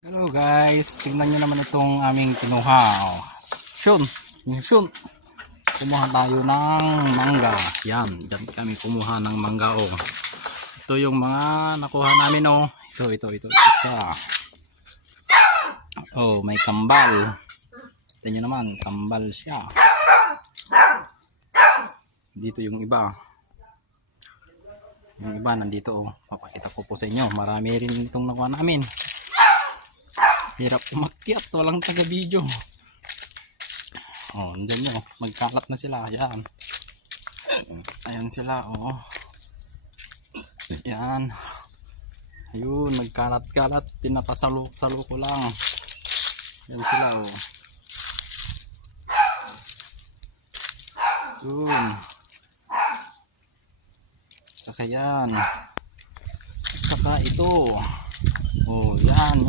Hello guys, tingnan nyo naman itong aming kinuha. Shun, kumuha tayo ng mangga. Yan, dyan kami kumuha ng mangga. Ito yung mga nakuha namin. Ito. May kambal. Tingnan nyo naman, kambal siya. Dito yung iba. Yung iba nandito. Papakita ko po sa inyo. Marami rin itong nakuha namin. Hirap umakyat, walang taga-video. Andyan nyo, magkalat na sila. Ayan. Ayan sila, Ayan. Ayun, magkalat-kalat. Pinapasalo-salo ko lang. Ayan sila, Ayun. Saka yan. Saka ito. Yan.